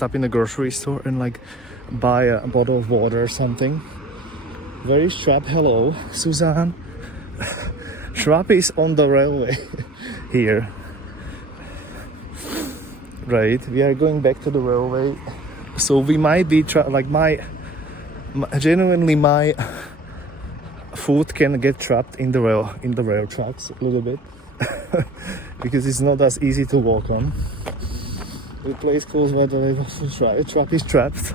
stop in the grocery store and like buy a bottle of water or something. Where is Schwab? Hello, Suzanne. Schwab is on the railway here. Right, we are going back to the railway. So we might be genuinely my food can get trapped in the rail tracks a little bit because it's not as easy to walk on. The place close by the railway track is trapped.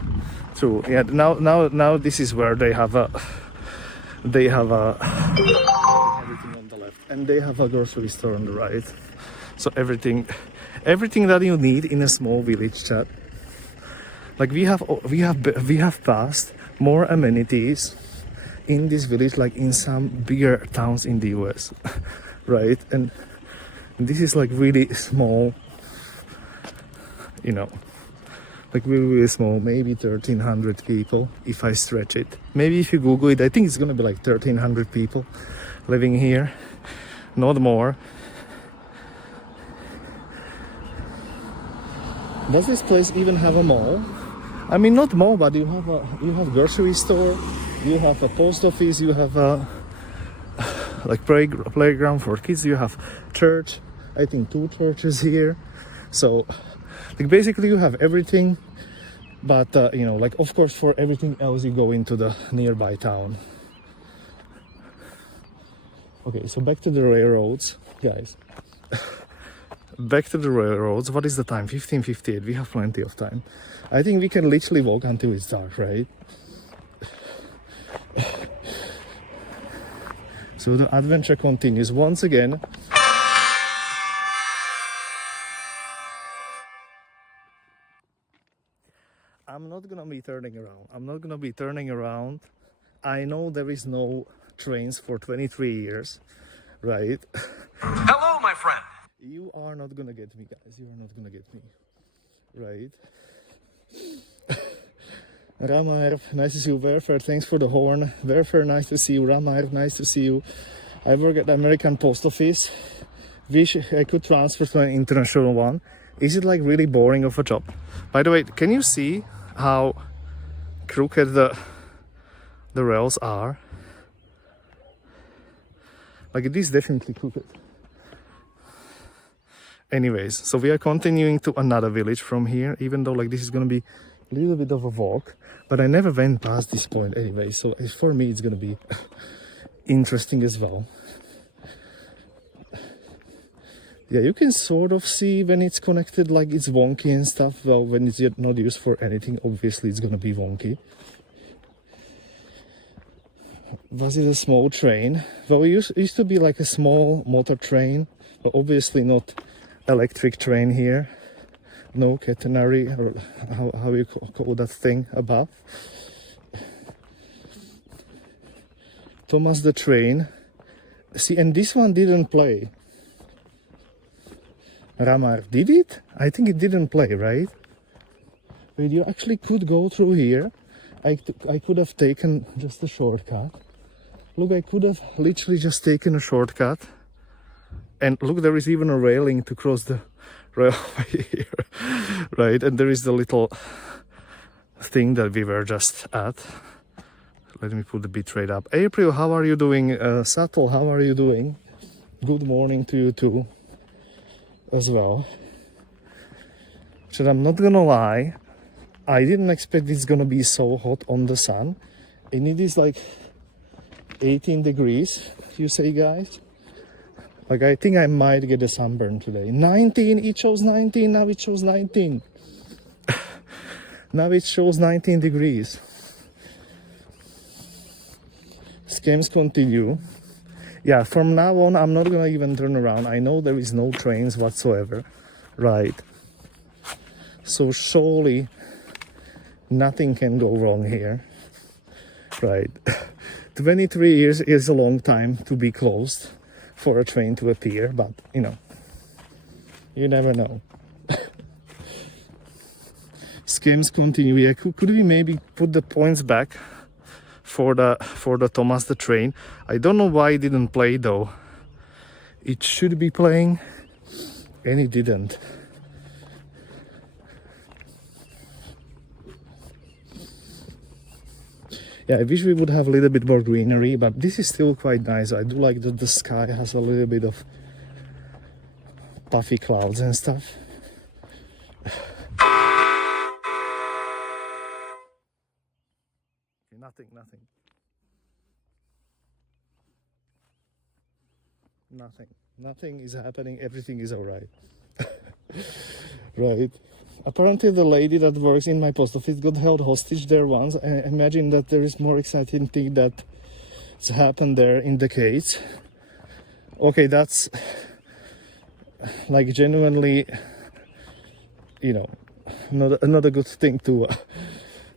True. Yeah. Now this is where they have everything on the left, and they have a grocery store on the right. So everything that you need in a small village, chat. Like we have passed more amenities in this village like in some bigger towns in the US, right? And this is like really small, you know, like really small, maybe 1,300 people if I stretch it. Maybe if you Google it, I think it's gonna be like 1,300 people living here, not more. Does this place even have a mall? I mean, not mall, but you have grocery store, you have a post office, you have a like playground for kids, you have church. I think 2 churches here. So like basically you have everything, but you know, like of course for everything else you go into the nearby town. Okay, so back to the railroads, guys. Back to the railroads. What is the time? 15:58. We have plenty of time. I think we can literally walk until it's dark, right? So the adventure continues once again. I'm not gonna be turning around. I know there is no trains for 23 years, right? Hello, my friend. You are not gonna get me, guys. You are not gonna get me, right? Ramaer, nice to see you. Werfer, thanks for the horn. Werfer, nice to see you. Ramaer, nice to see you. I work at the American Post Office. Wish I could transfer to an international one. Is it like really boring of a job? By the way, can you see how crooked the rails are? Like it is definitely crooked. Anyways, so we are continuing to another village from here, even though like this is gonna be a little bit of a walk, but I never went past this point anyway, so for me it's gonna be interesting as well. Yeah, you can sort of see when it's connected, like it's wonky and stuff. Well, when it's yet not used for anything, obviously it's gonna be wonky. Was it a small train? Well, it used to be like a small motor train, but obviously not electric train here. No catenary, or how you call that thing above. Thomas the Train. See, and this one didn't play. Ramar, did it? I think it didn't play, right? But you actually could go through here. I could have taken just a shortcut. Look, I could have literally just taken a shortcut. And look, there is even a railing to cross the railway here, right? And there is the little thing that we were just at. Let me put the bit rate up. April, how are you doing? Satul, how are you doing? Good morning to you too, as well. So I'm not gonna lie, I didn't expect it's gonna be so hot on the sun. And it is like 18 degrees, you say, guys? Like, I think I might get a sunburn today. 19, it shows 19, now it shows 19. Now it shows 19 degrees. Scams continue. Yeah, from now on, I'm not gonna even turn around. I know there is no trains whatsoever, right? So surely nothing can go wrong here, right? 23 years is a long time to be closed for a train to appear, but you know, you never know. Scams continue. Yeah, could we maybe put the points back for the Thomas the Train? I don't know why it didn't play though. It should be playing, and it didn't. Yeah, I wish we would have a little bit more greenery, but this is still quite nice. I do like that the sky has a little bit of puffy clouds and stuff. Nothing. Nothing is happening. Everything is alright. Right. Apparently the lady that works in my post office got held hostage there once. I imagine that there is more exciting thing that's happened there in the case. Okay, that's like genuinely, you know, not a good thing to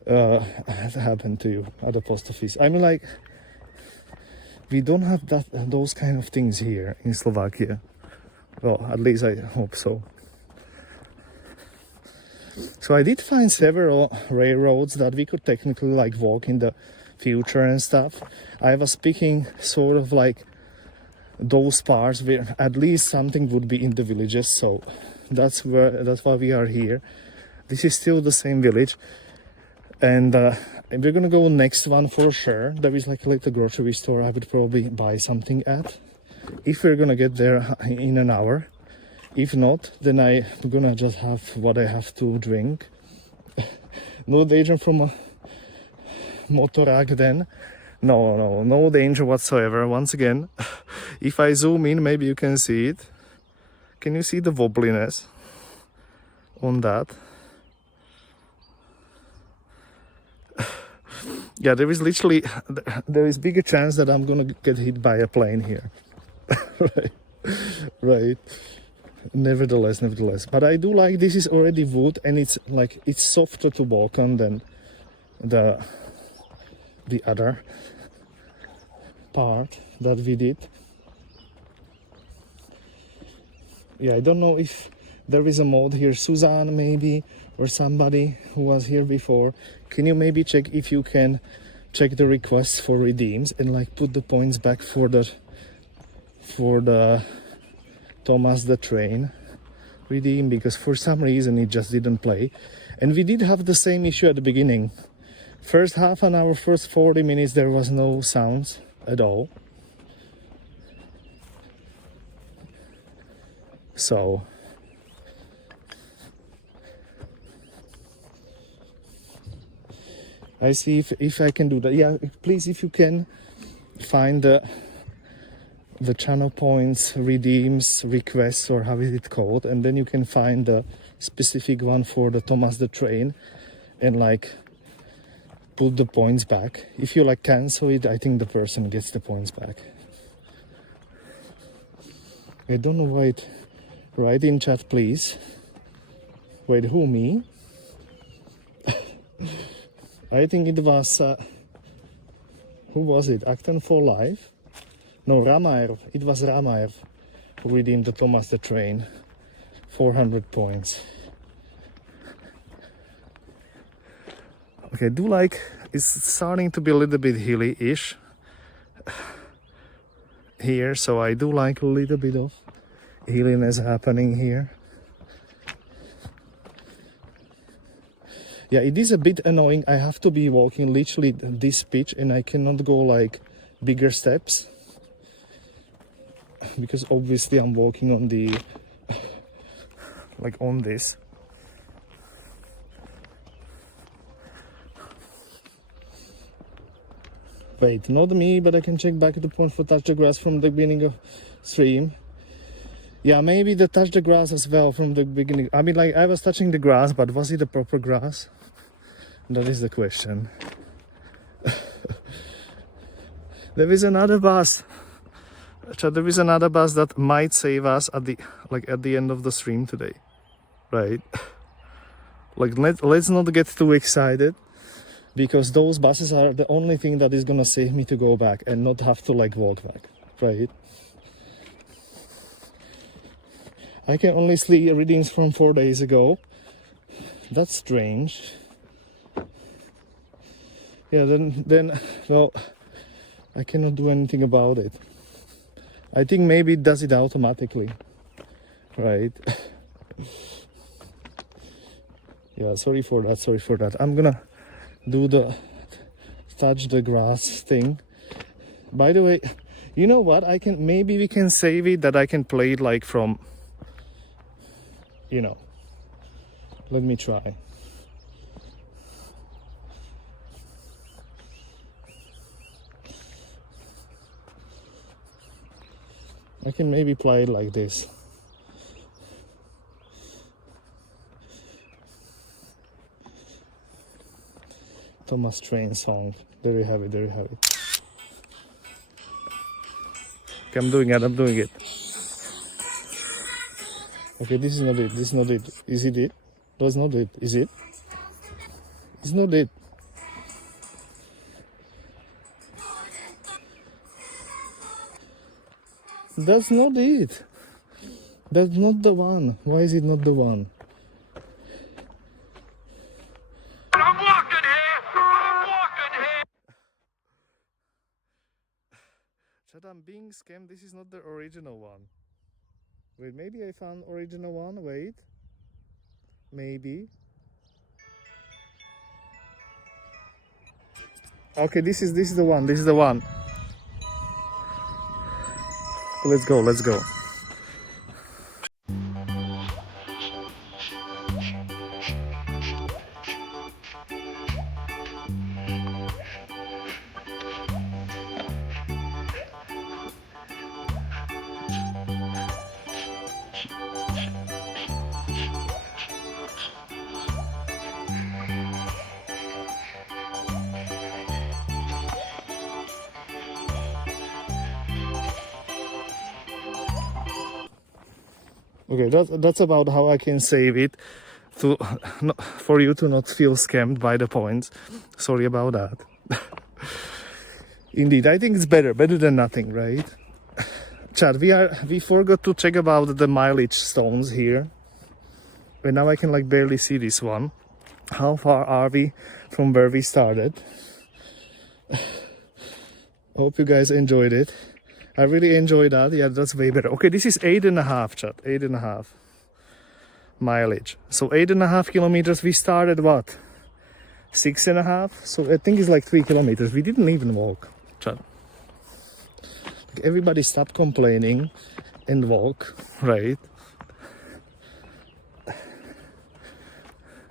happen to you at the post office. I mean, like, we don't have those kind of things here in Slovakia. Well, at least I hope so. So I did find several railroads that we could technically like walk in the future and stuff. I was picking sort of like those parts where at least something would be in the villages. So that's why we are here. This is still the same village, and we're gonna go next one for sure. There is like a little grocery store I would probably buy something at, if we're gonna get there in an hour. If not, then I'm gonna just have what I have to drink. No danger from a motorak then. No danger whatsoever. Once again, if I zoom in, maybe you can see it. Can you see the wobbliness on that? Yeah, there is bigger chance that I'm gonna get hit by a plane here. Right. Nevertheless, but I do like this is already wood, and it's softer to walk on than the other part that we did. Yeah, I don't know if there is a mod here, Suzanne maybe, or somebody who was here before. Can you maybe check if you can check the requests for redeems and like put the points back for the Thomas the Train redeem, because for some reason it just didn't play. And we did have the same issue at the beginning. First half an hour, first 40 minutes, there was no sounds at all. So I see if I can do that. Yeah, please, if you can find the channel points, redeems, requests, or how is it called, and then you can find the specific one for the Thomas the Train and like put the points back. If you like cancel it, I think the person gets the points back. I don't know why it. Write in chat, please. Wait, who, me? I think it was who was it? Acton for Life? No, Ramaev. It was Ramaev who redeemed the Thomas the Train. 400 points. Okay, do like it's starting to be a little bit hilly-ish here, so I do like a little bit of hilliness happening here. Yeah, it is a bit annoying. I have to be walking literally this pitch and I cannot go like bigger steps, because obviously I'm walking on the like on this. Wait, not me, but I can check back the point for touch the grass from the beginning of stream. Yeah, maybe the touch the grass as well from the beginning. I mean, like I was touching the grass, but was it the proper grass? That is the question. There is another bus. There is another bus that might save us at the end of the stream today, right? Like let's not get too excited, because those buses are the only thing that is gonna save me to go back and not have to like walk back, right? I can only see readings from 4 days ago. That's strange. Yeah, then well, I cannot do anything about it. I think maybe it does it automatically, right? Yeah, sorry for that. I'm gonna do the touch the grass thing. By the way, you know what? Maybe we can save it that I can play it like from, you know. Let me try. I can maybe play it like this. Thomas Train song. There you have it, there you have it. Okay, I'm doing it. Okay, this is not it. Is it it? That's not it. Is it? It's not it. That's not it. That's not the one. Why is it not the one? I'm walking here. Chat, I'm being scammed. This is not the original one. Wait, maybe I found original one. Wait. Maybe. Okay, this is the one. This is the one. Let's go. Okay, that's about how I can save it for you to not feel scammed by the points. Sorry about that. Indeed, I think it's better than nothing, right? Chat, we forgot to check about the mileage stones here. But now I can like barely see this one. How far are we from where we started? Hope you guys enjoyed it. I really enjoyed that. Yeah, that's way better. Okay, this is 8.5, chat. 8.5 mileage. So 8.5 kilometers. We started what? 6.5. So I think it's like 3 kilometers. We didn't even walk, chat. Like everybody stop complaining and walk, right?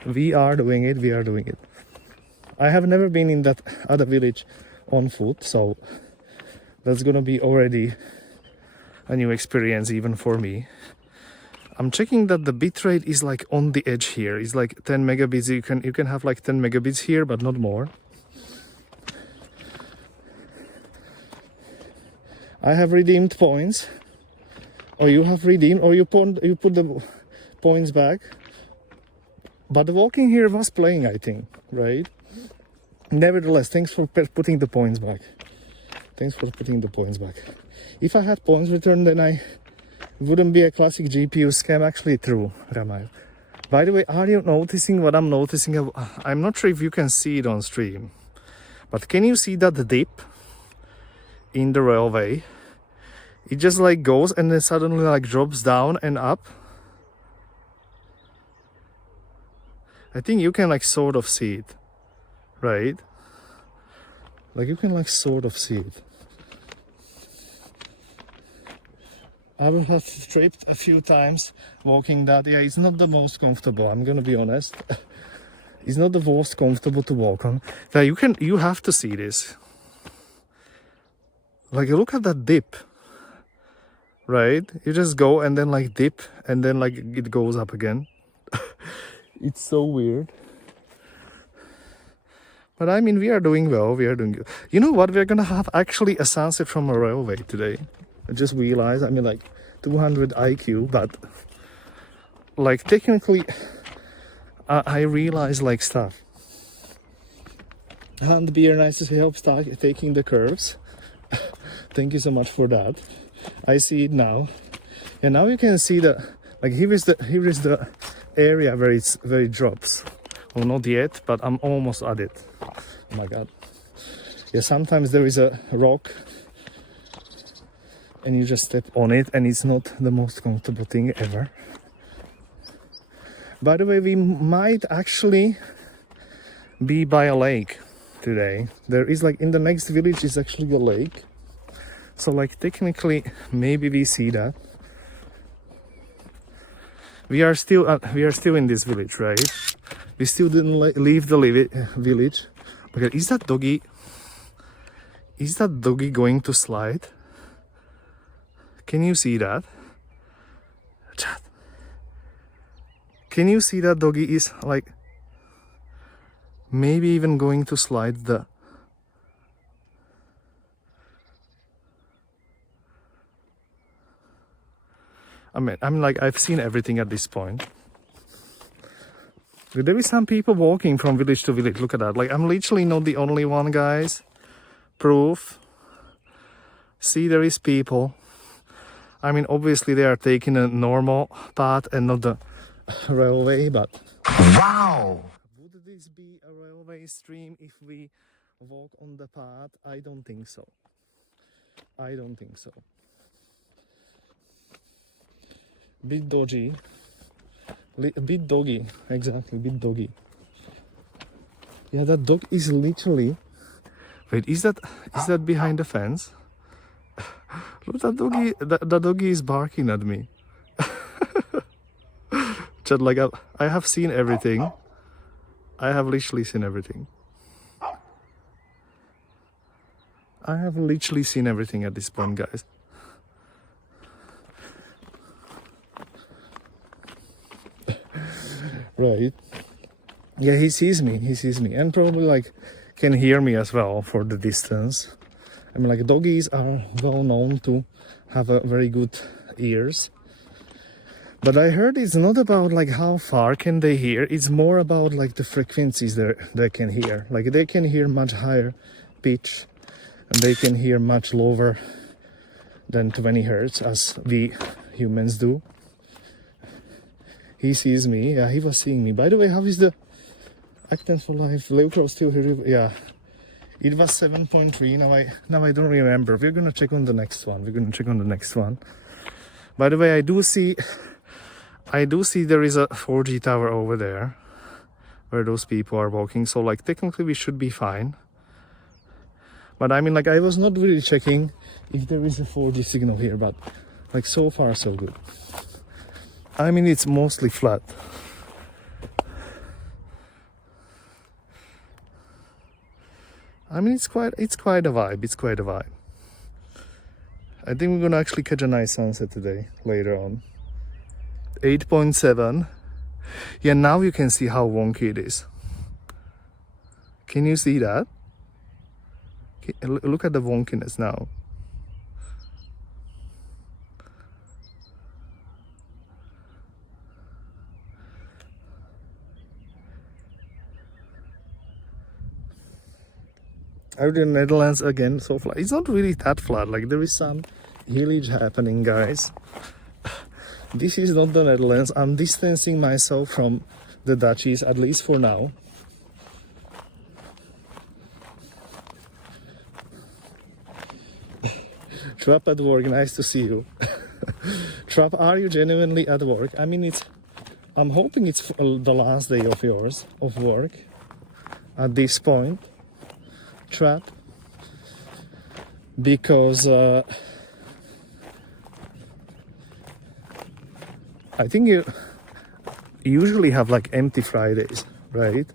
We are doing it. I have never been in that other village on foot, so that's gonna be already a new experience even for me. I'm checking that the bitrate is like on the edge here. It's like 10 megabits. You can have like 10 megabits here, but not more. I have redeemed points. Or you have redeemed, or you put the points back. But the walking here was playing, I think, right? Nevertheless, thanks for putting the points back. If I had points returned, then I wouldn't be a classic GPU scam. Actually true, Ramail. By the way, are you noticing what I'm noticing? I'm not sure if you can see it on stream, but can you see that dip in the railway? It just like goes and then suddenly like drops down and up. I think you can like sort of see it, right? Like you can like sort of see it. I will have tripped a few times walking that. Yeah, it's not the most comfortable, I'm gonna be honest. It's not the most comfortable to walk on. Yeah, you have to see this. Like look at that dip. Right? You just go and then like dip and then like it goes up again. It's so weird. But I mean, we are doing well. You know what? We're gonna have actually a sunset from a railway today. I just realized, I mean like 200 IQ, but like technically I realize like stuff. And beer, nice to help start taking the curves. Thank you so much for that. I see it now. And now you can see that like here is the area where it drops. Well, not yet, but I'm almost at it. Oh my god. Yeah, sometimes there is a rock and you just step on it and it's not the most comfortable thing ever. By the way, we might actually be by a lake today. There is like in the next village is actually a lake. So like technically maybe we see that. We are still in this village, right? We still didn't leave the village. Okay, is that doggy going to slide? Can you see that? Chat. Can you see that doggy is like maybe even going to slide the... I'm like, I've seen everything at this point. There is some people walking from village to village. Look at that. Like, I'm literally not the only one, guys. Proof. See, there is people. I mean, obviously they are taking a normal path and not the railway, but... Wow! Would this be a railway stream if we walk on the path? I don't think so. I don't think so. Bit dodgy. A bit doggy. Exactly, bit doggy. Yeah, that dog is literally... Wait, is that behind the fence? Look, that doggy, the doggy is barking at me. Just like I have seen everything. I have literally seen everything. I have literally seen everything at this point, guys. Right. Yeah, he sees me, and probably like can hear me as well for the distance. I mean, like doggies are well known to have a very good ears. But I heard it's not about like how far can they hear, it's more about like the frequencies they can hear. Like they can hear much higher pitch and they can hear much lower than 20 hertz as we humans do. He sees me. Yeah, he was seeing me. By the way, how is the Actance for Life? Leucro still here? Yeah. It was 7.3. Now I don't remember. We're gonna check on the next one. By the way, I do see there is a 4G tower over there where those people are walking. So like technically we should be fine. But I mean, like I was not really checking if there is a 4G signal here, but like so far so good. I mean, it's mostly flat. I mean, it's quite a vibe. I think we're gonna actually catch a nice sunset today, later on. 8.7. Yeah, now you can see how wonky it is. Can you see that? Look at the wonkiness now. Out in the Netherlands again, so flat. It's not really that flat, like there is some hillage happening, guys. This is not the Netherlands. I'm distancing myself from the Dutchies, at least for now. Trap at work, nice to see you. Trap, are you genuinely at work? I mean, I'm hoping it's the last day of yours, of work, at this point. Trap, because I think you usually have like empty Fridays, right?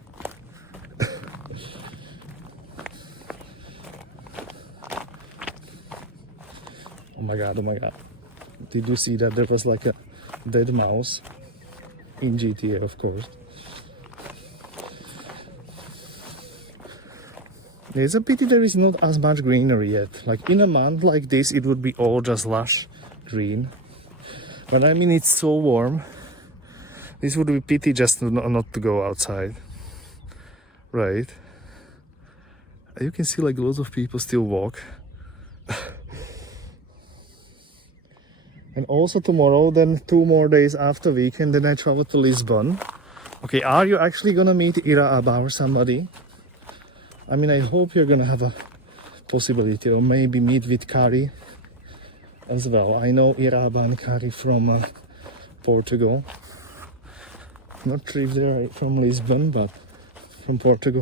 Oh my god, did you see that there was like a dead mouse in GTA, of course? It's a pity there is not as much greenery yet. Like in a month like this, it would be all just lush green. But I mean, it's so warm. This would be pity just not to go outside. Right? You can see like lots of people still walk. And also tomorrow, then 2 more days after weekend, then I travel to Lisbon. Okay, are you actually gonna meet Ira Abba or somebody? I mean, I hope you're gonna have a possibility, or maybe meet with Kari as well. I know Iraba and Kari from Portugal. Not sure if they're from Lisbon, but from Portugal